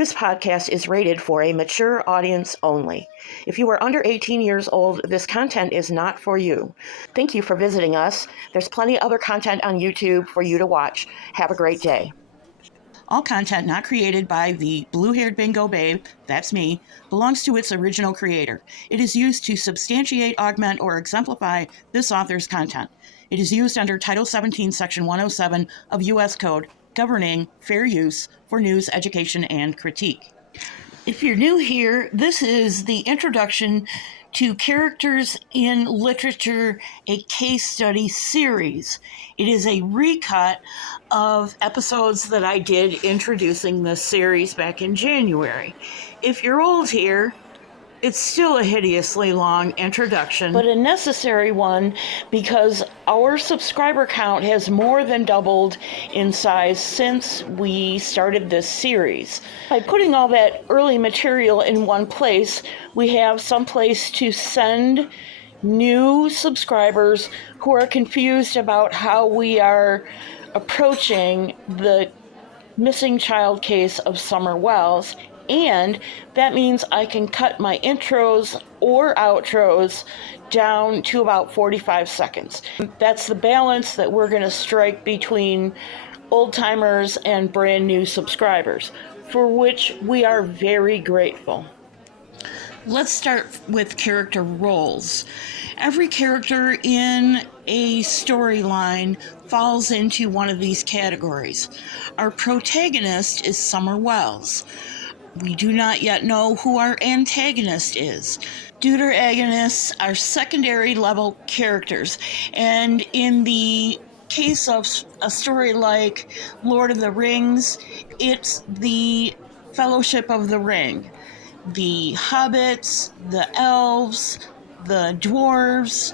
This podcast is rated for a mature audience only. If you are under 18 years old, this content is not for you. Thank you for visiting us. There's plenty of other content on YouTube for you to watch. Have a great day. All content not created by the blue-haired bingo babe, that's me, belongs to its original creator. It is used to substantiate, augment, or exemplify this author's content. It is used under Title 17, Section 107 of U.S. Code, governing fair use for news, education, and critique. If you're new here, this is the introduction to Characters in Literature, a case study series. It is a recut of episodes that I did introducing this series back in January. If you're old here, it's still a hideously long introduction, but a necessary one because our subscriber count has more than doubled in size since we started this series. By putting all that early material in one place, we have some place to send new subscribers who are confused about how we are approaching the missing child case of Summer Wells. And that means I can cut my intros or outros down to about 45 seconds. That's the balance that we're going to strike between old-timers and brand new subscribers, for which we are very grateful. Let's start with character roles. Every character in a storyline falls into one of these categories. Our protagonist is Summer Wells. We do not yet know who our antagonist is. Deuteragonists are secondary level characters, and in the case of a story like Lord of the Rings, it's the Fellowship of the Ring. The hobbits, the elves, the dwarves,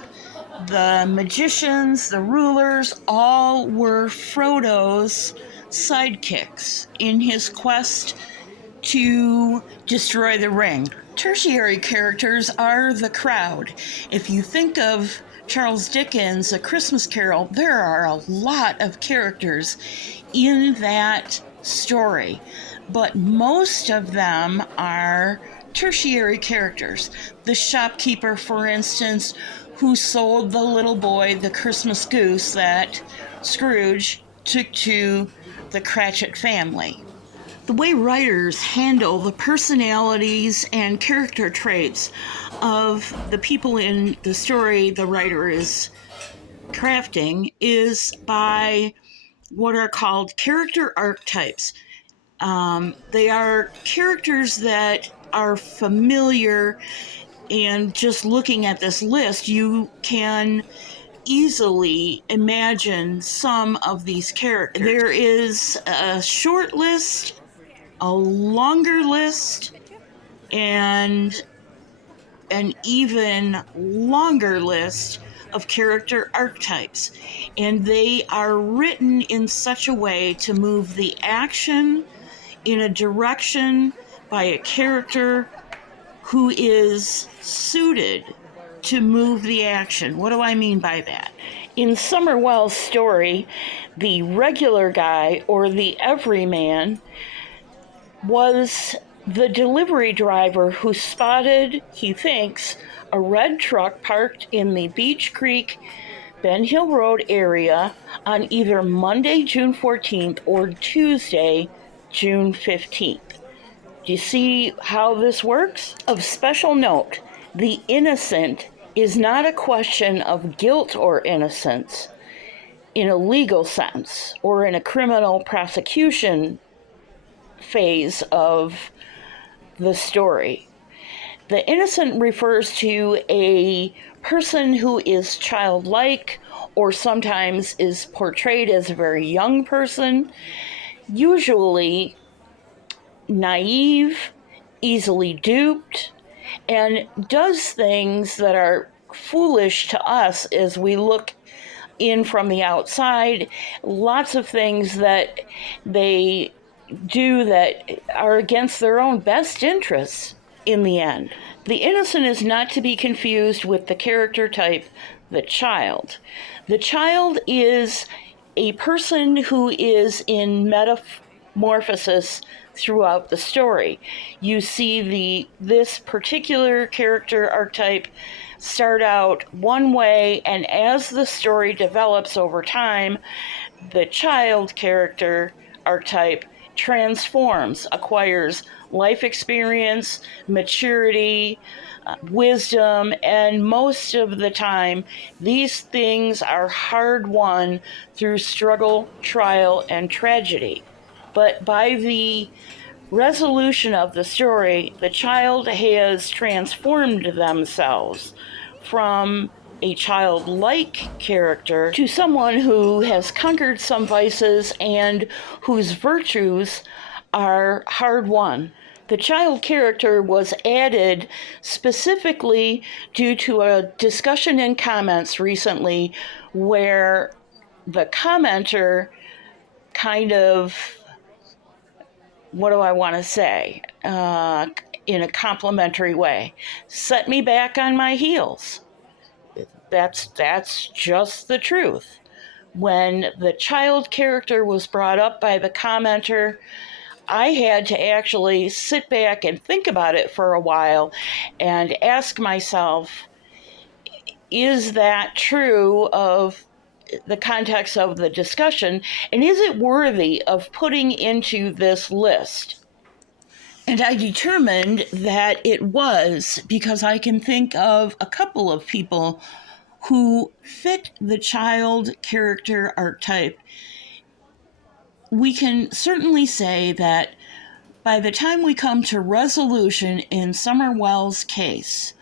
the magicians, the rulers, all were Frodo's sidekicks in his quest to destroy the ring. Tertiary characters are the crowd. If you think of Charles Dickens' A Christmas Carol, there are a lot of characters in that story, but most of them are tertiary characters. The shopkeeper, for instance, who sold the little boy the Christmas goose that Scrooge took to the Cratchit family. The way writers handle the personalities and character traits of the people in the story the writer is crafting is by what are called character archetypes. They are characters that are familiar, and just looking at this list, you can easily imagine some of these characters. There is a short list, a longer list, and an even longer list of character archetypes. And they are written in such a way to move the action in a direction by a character who is suited to move the action. What do I mean by that? In Summer Wells' story, the regular guy, or the everyman, was the delivery driver who spotted, he thinks, a red truck parked in the Beach Creek, Ben Hill Road area on either Monday, June 14th or Tuesday, June 15th. Do you see how this works? Of special note, the innocent is not a question of guilt or innocence in a legal sense or in a criminal prosecution phase of the story. The innocent refers to a person who is childlike or sometimes is portrayed as a very young person, usually naive, easily duped, and does things that are foolish to us as we look in from the outside. Lots of things that they do that are against their own best interests in the end. The innocent is not to be confused with the character type, the child. The child is a person who is in metamorphosis throughout the story. You see this particular character archetype start out one way, and as the story develops over time, the child character archetype transforms, acquires life experience, maturity, wisdom, and most of the time, these things are hard won through struggle, trial, and tragedy. But by the resolution of the story, the child has transformed themselves from a childlike character to someone who has conquered some vices and whose virtues are hard won. The child character was added specifically due to a discussion in comments recently where the commenter kind of, what do I want to say, in a complimentary way, set me back on my heels. That's just the truth. When the child character was brought up by the commenter, I had to actually sit back and think about it for a while and ask myself, is that true of the context of the discussion, and is it worthy of putting into this list? And I determined that it was, because I can think of a couple of people who fit the child character archetype. We can certainly say that by the time we come to resolution in Summer Wells' case,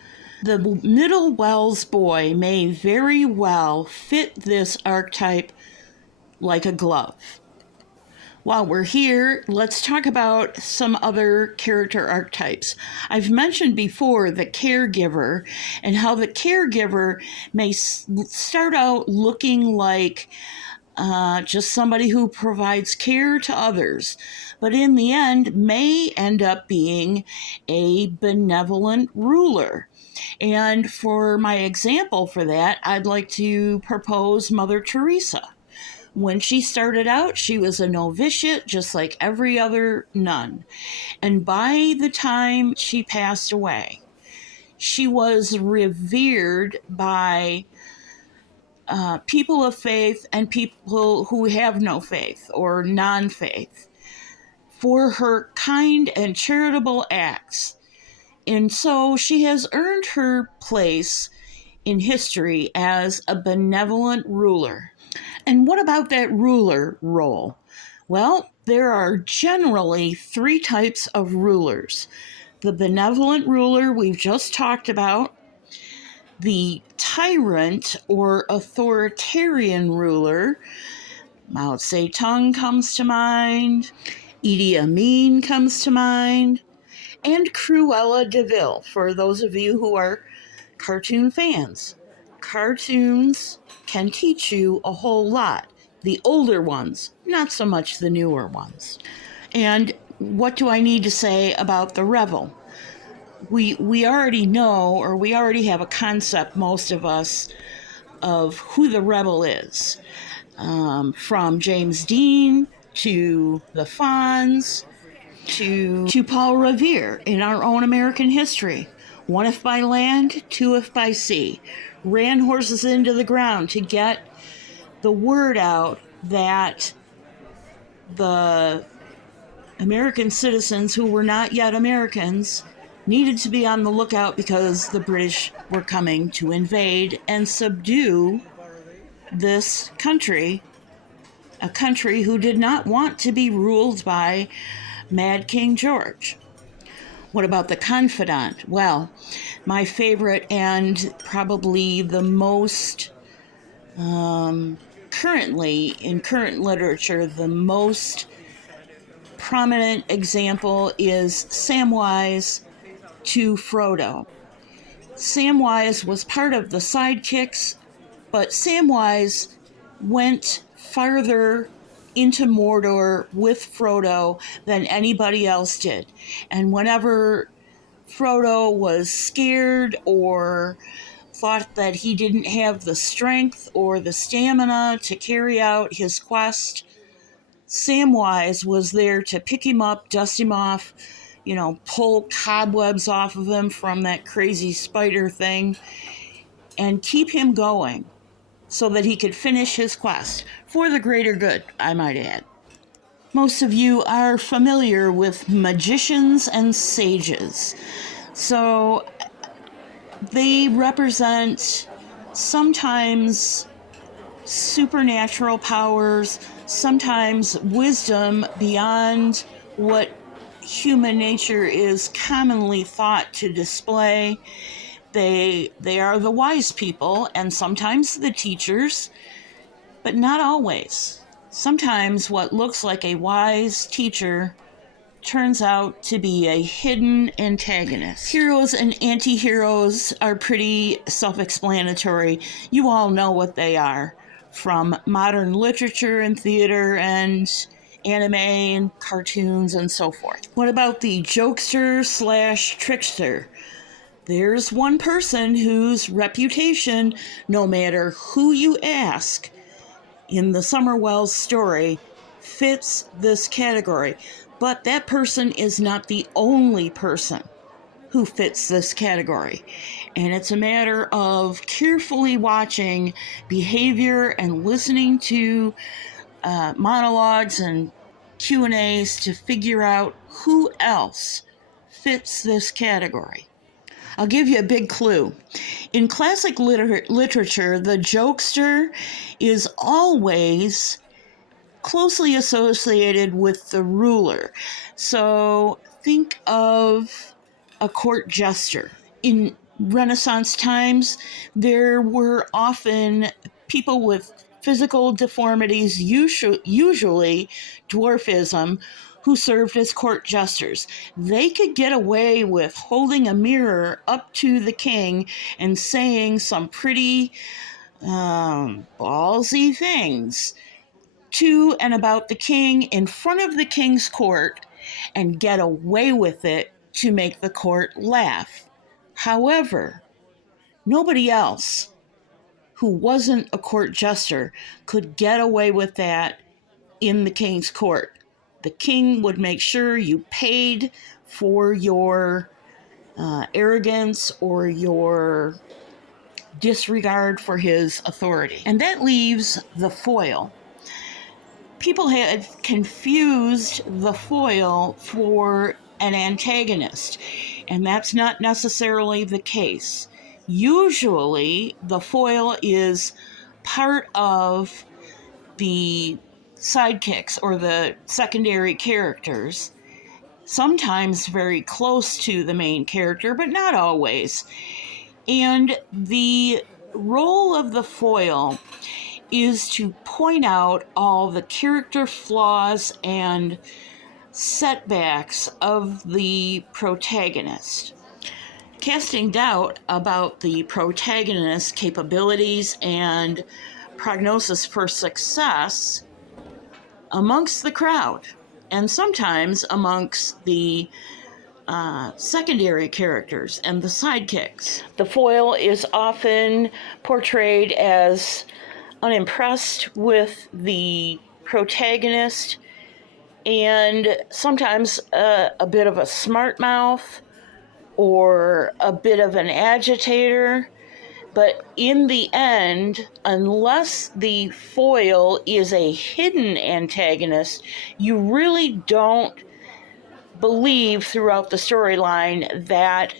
the middle Wells boy may very well fit this archetype like a glove. While we're here, let's talk about some other character archetypes. I've mentioned before the caregiver and how the caregiver may start out looking like just somebody who provides care to others, but in the end may end up being a benevolent ruler. And for my example for that, I'd like to propose Mother Teresa. When she started out, she was a novitiate just like every other nun. And by the time she passed away, she was revered by people of faith and people who have no faith or non-faith for her kind and charitable acts. And so she has earned her place in history as a benevolent ruler. And what about that ruler role? Well, there are generally three types of rulers. The benevolent ruler we've just talked about, the tyrant or authoritarian ruler, Mao Zedong comes to mind, Idi Amin comes to mind, and Cruella de Vil, for those of you who are cartoon fans. Cartoons can teach you a whole lot. The older ones, not so much the newer ones. And what do I need to say about the rebel? We already know, or we already have a concept, most of us, of who the rebel is. From James Dean to the Fonz to Paul Revere in our own American history. One if by land, two if by sea. Ran horses into the ground to get the word out that the American citizens who were not yet Americans needed to be on the lookout because the British were coming to invade and subdue this country, a country who did not want to be ruled by Mad King George. What about the confidant? Well, my favorite and probably the most currently, in current literature, the most prominent example is Samwise to Frodo. Samwise was part of the sidekicks, but Samwise went farther into Mordor with Frodo than anybody else did. And whenever Frodo was scared or thought that he didn't have the strength or the stamina to carry out his quest, Samwise was there to pick him up, dust him off, pull cobwebs off of him from that crazy spider thing, and keep him going so that he could finish his quest for the greater good, I might add. Most of you are familiar with magicians and sages. So they represent sometimes supernatural powers, sometimes wisdom beyond what human nature is commonly thought to display. They are the wise people and sometimes the teachers, but not always. Sometimes what looks like a wise teacher turns out to be a hidden antagonist. Heroes and anti-heroes are pretty self-explanatory. You all know what they are from modern literature and theater and anime and cartoons and so forth. What about the jokester/trickster? There's one person whose reputation, no matter who you ask, in the Summerwells story, fits this category. But that person is not the only person who fits this category. And it's a matter of carefully watching behavior and listening to monologues and Q&As to figure out who else fits this category. I'll give you a big clue. In classic literature, the jokester is always closely associated with the ruler. So think of a court jester. In Renaissance times, there were often people with physical deformities, usually dwarfism, who served as court jesters. They could get away with holding a mirror up to the king and saying some pretty ballsy things to and about the king in front of the king's court and get away with it to make the court laugh. However, nobody else who wasn't a court jester could get away with that in the king's court. The king would make sure you paid for your arrogance or your disregard for his authority. And that leaves the foil. People had confused the foil for an antagonist, and that's not necessarily the case. Usually, the foil is part of the sidekicks or the secondary characters, sometimes very close to the main character, but not always. And the role of the foil is to point out all the character flaws and setbacks of the protagonist, casting doubt about the protagonist's capabilities and prognosis for success amongst the crowd, and sometimes amongst the secondary characters and the sidekicks. The foil is often portrayed as unimpressed with the protagonist and sometimes a bit of a smart mouth or a bit of an agitator. But in the end, unless the foil is a hidden antagonist, you really don't believe throughout the storyline that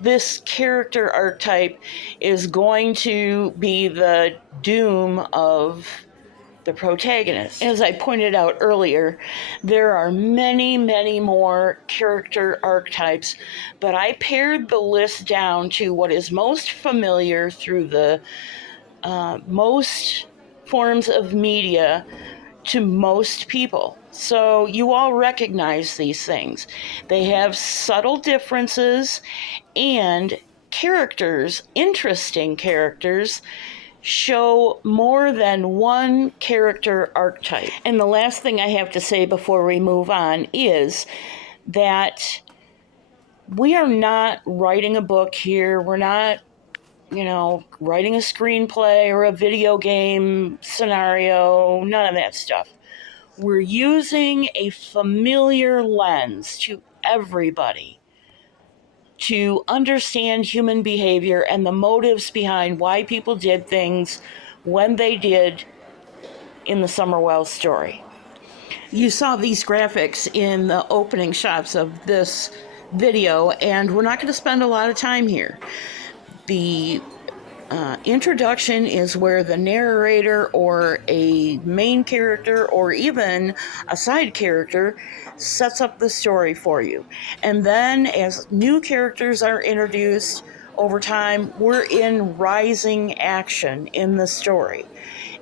this character archetype is going to be the doom of the protagonist. As I pointed out earlier, there are many, many more character archetypes, but I pared the list down to what is most familiar through the most forms of media to most people. So you all recognize these things. They have subtle differences, and characters, interesting characters, show more than one character archetype. And the last thing I have to say before we move on is that we are not writing a book here. We're not, writing a screenplay or a video game scenario, none of that stuff. We're using a familiar lens to everybody to understand human behavior and the motives behind why people did things when they did in the Summer Wells story. You saw these graphics in the opening shots of this video, and we're not going to spend a lot of time here. The introduction is where the narrator or a main character or even a side character sets up the story for you. And then as new characters are introduced over time, we're in rising action in the story.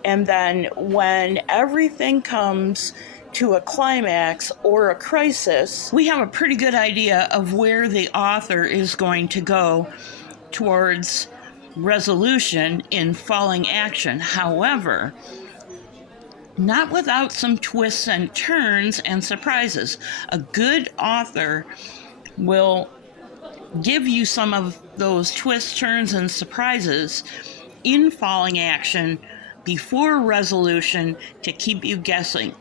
And then when everything comes to a climax or a crisis, we have a pretty good idea of where the author is going to go towards resolution in falling action. However, not without some twists and turns and surprises. A good author will give you some of those twists, turns, and surprises in falling action before resolution to keep you guessing.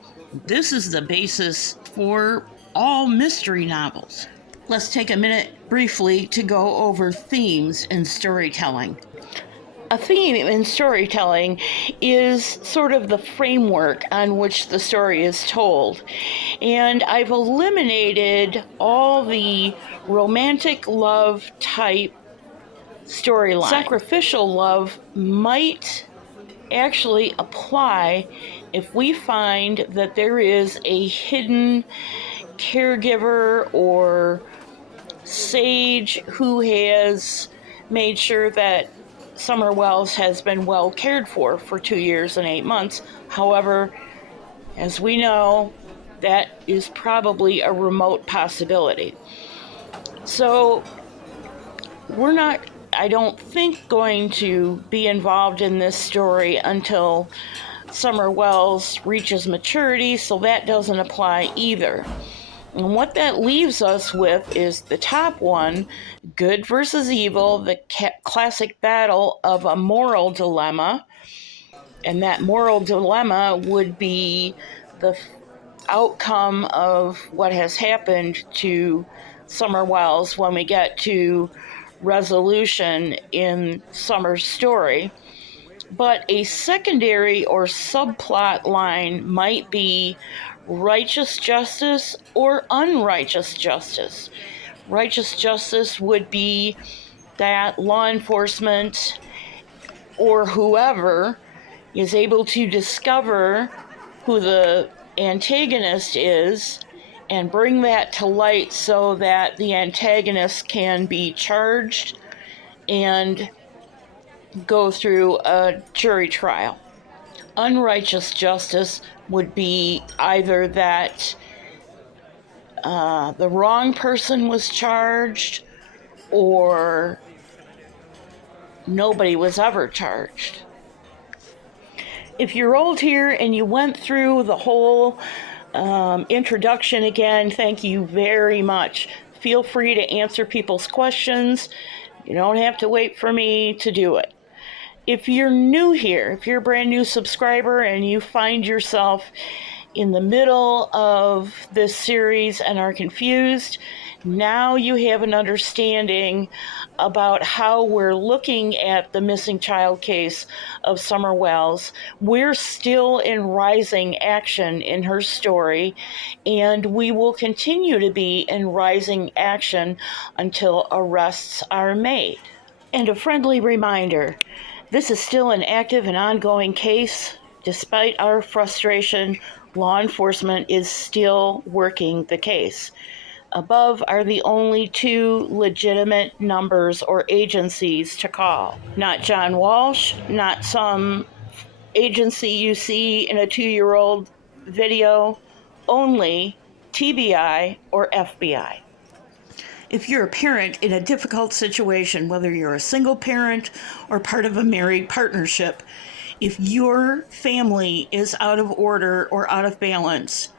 This is the basis for all mystery novels. Let's take a minute briefly to go over themes in storytelling. A theme in storytelling is sort of the framework on which the story is told. And I've eliminated all the romantic love type storylines. Sacrificial love might actually apply if we find that there is a hidden caregiver or sage who has made sure that Summer Wells has been well cared for 2 years and 8 months. However, as we know, that is probably a remote possibility. So we're not, I don't think, going to be involved in this story until Summer Wells reaches maturity, so that doesn't apply either. And what that leaves us with is the top one, good versus evil, the classic battle of a moral dilemma. And that moral dilemma would be the outcome of what has happened to Summer Wells when we get to resolution in Summer's story. But a secondary or subplot line might be righteous justice or unrighteous justice. Righteous justice would be that law enforcement or whoever is able to discover who the antagonist is and bring that to light so that the antagonist can be charged and go through a jury trial. Unrighteous justice would be either that the wrong person was charged or nobody was ever charged. If you're old here and you went through the whole introduction again, thank you very much. Feel free to answer people's questions. You don't have to wait for me to do it. If you're new here, if you're a brand new subscriber and you find yourself in the middle of this series and are confused, now you have an understanding about how we're looking at the missing child case of Summer Wells. We're still in rising action in her story, and we will continue to be in rising action until arrests are made. And a friendly reminder, this is still an active and ongoing case. Despite our frustration, law enforcement is still working the case. Above are the only two legitimate numbers or agencies to call. Not John Walsh, not some agency you see in a 2-year-old video, only TBI or FBI. If you're a parent in a difficult situation, whether you're a single parent or part of a married partnership, if your family is out of order or out of balance,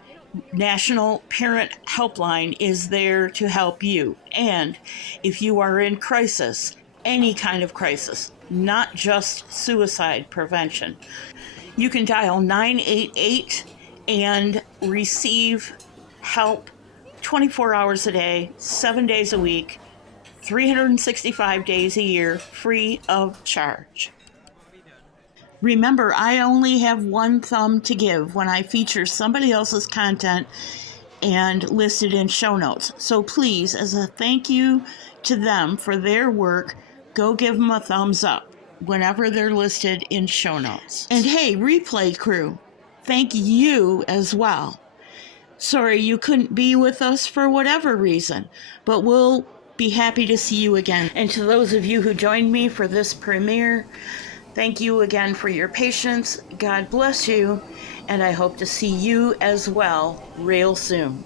National Parent Helpline is there to help you. And if you are in crisis, any kind of crisis, not just suicide prevention, you can dial 988 and receive help 24 hours a day, 7 days a week, 365 days a year, free of charge. Remember, I only have one thumb to give when I feature somebody else's content and listed in show notes. So please, as a thank you to them for their work, go give them a thumbs up whenever they're listed in show notes. And hey, replay crew, thank you as well. Sorry you couldn't be with us for whatever reason, but we'll be happy to see you again. And to those of you who joined me for this premiere, thank you again for your patience. God bless you, and I hope to see you as well real soon.